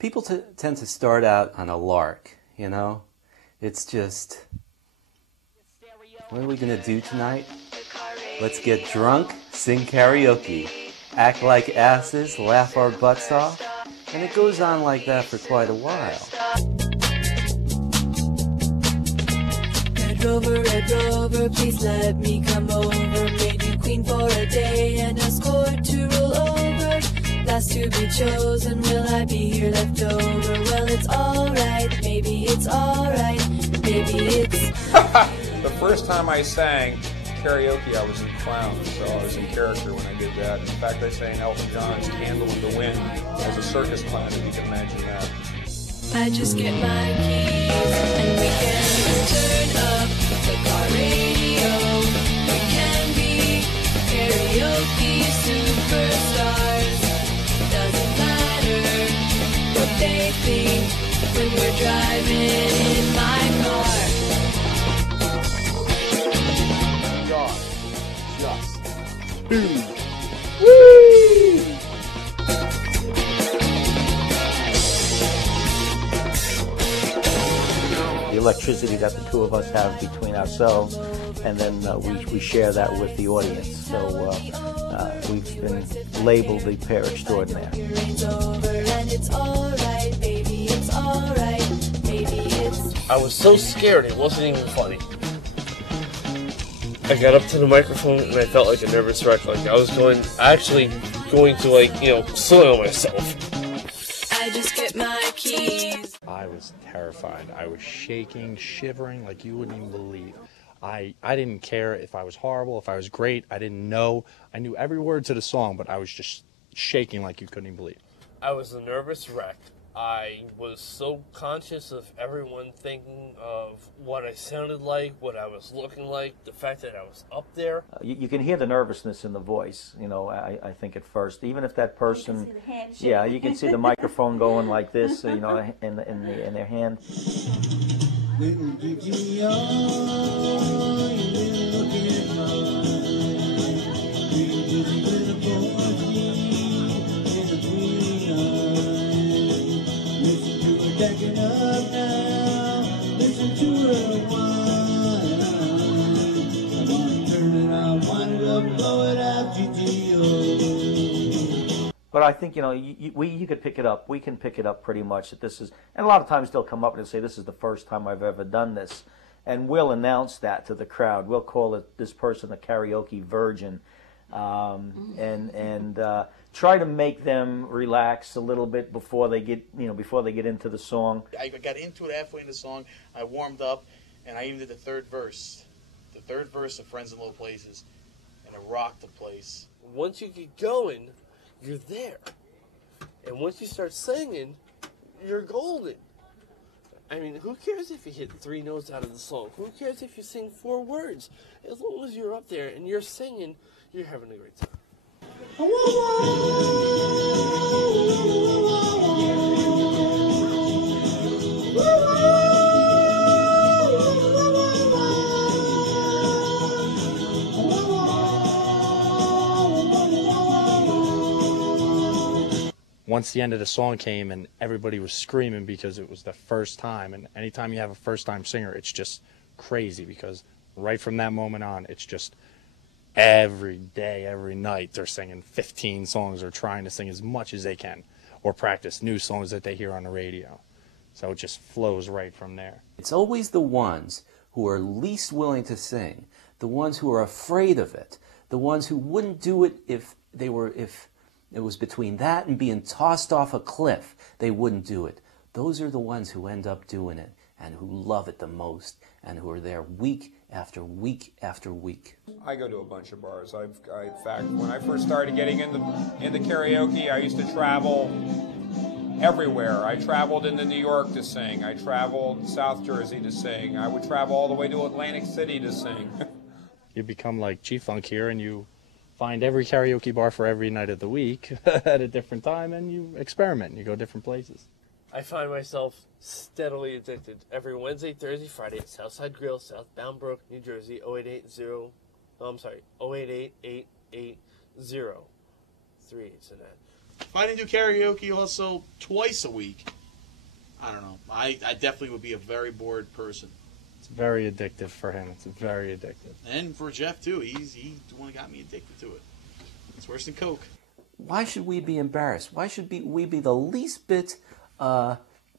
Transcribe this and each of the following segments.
People tend to start out on a lark, you know? It's just, what are we going to do tonight? Let's get drunk, sing karaoke, act like asses, laugh our butts off, and it goes on like that for quite a while. Red Rover, please let me come over. Made you queen for a day and escort to roll over. Last to be chosen, will I be here left over? Well, it's alright, maybe it's alright, maybe it's... The first time I sang karaoke, I was in clown, so I was in character when I did that. In fact, I sang Elton John's Candle in the Wind as a circus clown, if you can imagine that. I just get my keys and we can turn up the car radio. We can be karaoke superstars. Doesn't matter what they think when we're driving in my car. Just boom. Woo! The electricity that the two of us have between ourselves, and then we share that with the audience. So we've been labeled the pair extraordinaire. I was so scared it wasn't even funny. I got up to the microphone and I felt like a nervous wreck. Like I was actually going to soil myself. I just get my keys. I was terrified. I was shaking, shivering like you wouldn't even believe. I didn't care if I was horrible, if I was great. I didn't know. I knew every word to the song, but I was just shaking like you couldn't even believe. I was a nervous wreck. I was so conscious of everyone thinking of what I sounded like, what I was looking like, the fact that I was up there. You can hear the nervousness in the voice, I think at first. Even if that person, you can see the hand shaking. Yeah, you can see the microphone going like this, in their hand. But I think, you could pick it up. We can pick it up pretty much that this is, and a lot of times they'll come up and say, this is the first time I've ever done this. And we'll announce that to the crowd. We'll call this person a karaoke virgin. And try to make them relax a little bit before they get into the song. I got into it halfway in the song. I warmed up, and I even did the third verse. The third verse of Friends in Low Places, and it rocked the place. Once you get going, you're there. And once you start singing, you're golden. I mean, who cares if you hit 3 notes out of the song? Who cares if you sing 4 words? As long as you're up there and you're singing, you're having a great time. Once the end of the song came and everybody was screaming because it was the first time, and anytime you have a first-time singer, it's just crazy because right from that moment on, it's just every day, every night, they're singing 15 songs or trying to sing as much as they can or practice new songs that they hear on the radio. So it just flows right from there. It's always the ones who are least willing to sing, the ones who are afraid of it, the ones who wouldn't do it if it was between that and being tossed off a cliff, they wouldn't do it. Those are the ones who end up doing it and who love it the most and who are there week after week after week. I go to a bunch of bars. In fact, when I first started getting into karaoke, I used to travel everywhere. I traveled into New York to sing. I traveled South Jersey to sing. I would travel all the way to Atlantic City to sing. You become like G-Funk here, and you find every karaoke bar for every night of the week at a different time, and you experiment. You go different places. I find myself steadily addicted every Wednesday, Thursday, Friday at Southside Grill, Southbound Brook, New Jersey, 0880. Oh, I'm sorry, 088880. 3 8s in that. if I didn't do karaoke also twice a week, I don't know. I definitely would be a very bored person. It's very addictive for him. It's very addictive. And for Jeff, too. He's the one that got me addicted to it. It's worse than Coke. Why should we be embarrassed? Why should we be the least bit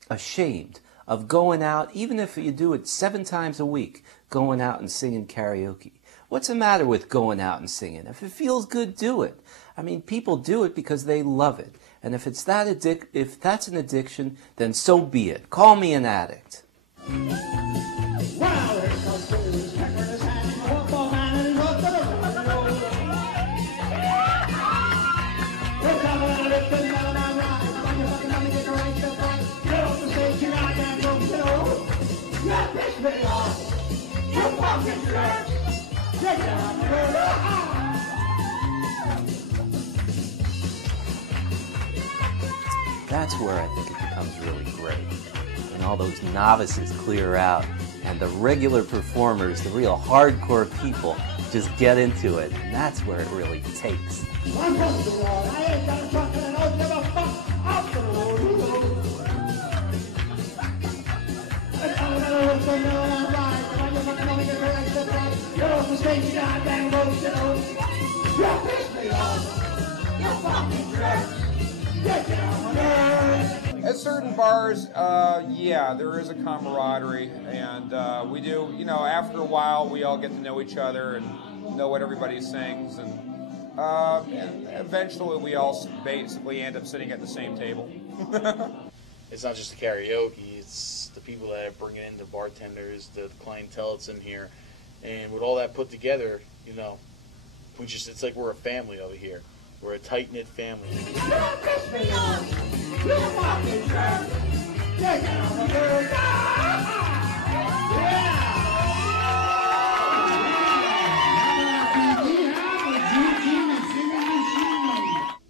ashamed of going out, even if you do it 7 times a week, going out and singing karaoke? What's the matter with going out and singing? If it feels good, do it. I mean, people do it because they love it. And if it's if that's an addiction, then so be it. Call me an addict. That's where I think it becomes really great. When all those novices clear out and the regular performers, the real hardcore people, just get into it. And that's where it really takes. At certain bars, yeah, there is a camaraderie, and we do, you know, after a while, we all get to know each other and know what everybody sings, and eventually we all basically end up sitting at the same table. It's not just the karaoke, it's the people that are bringing in the bartenders, the clientele that's in here. And with all that put together, you know, it's like we're a family over here. We're a tight-knit family.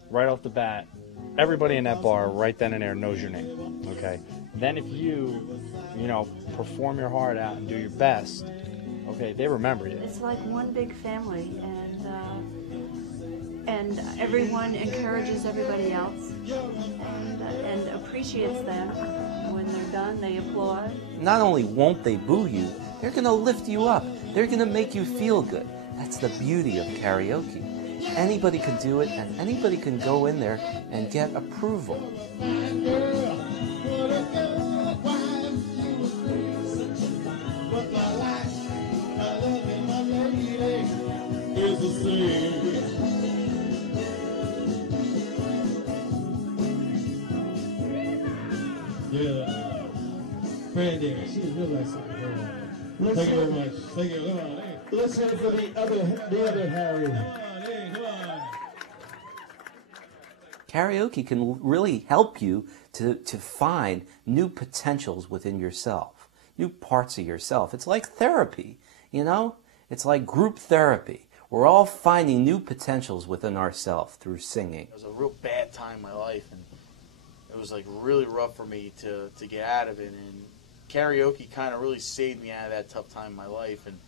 Right off the bat, everybody in that bar right then and there knows your name, okay? Then if you perform your heart out and do your best, okay, they remember you. It's like one big family, and everyone encourages everybody else and appreciates them. When they're done, they applaud. Not only won't they boo you, they're going to lift you up. They're going to make you feel good. That's the beauty of karaoke. Anybody can do it, and anybody can go in there and get approval. Yeah, Brandy, she's real like something. Thank you very much. Thank you. Come on, hey. Let's hear it for the other Harry. Come on, hey, come on. Karaoke can really help you to find new potentials within yourself, new parts of yourself. It's like therapy, you know? It's like group therapy. We're all finding new potentials within ourselves through singing. It was a real bad time in my life, and it was like really rough for me to get out of it. And karaoke kind of really saved me out of that tough time in my life. And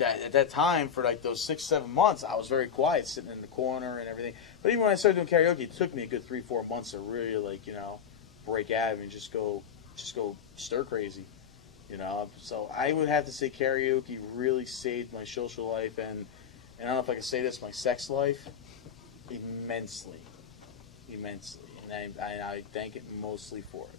at that time, for like those 6-7 months, I was very quiet, sitting in the corner and everything. But even when I started doing karaoke, it took me a good 3-4 months to really, like, you know, break out of it and just go stir crazy, you know. So I would have to say karaoke really saved my social life, and I don't know if I can say this, my sex life, immensely. And I thank it mostly for it.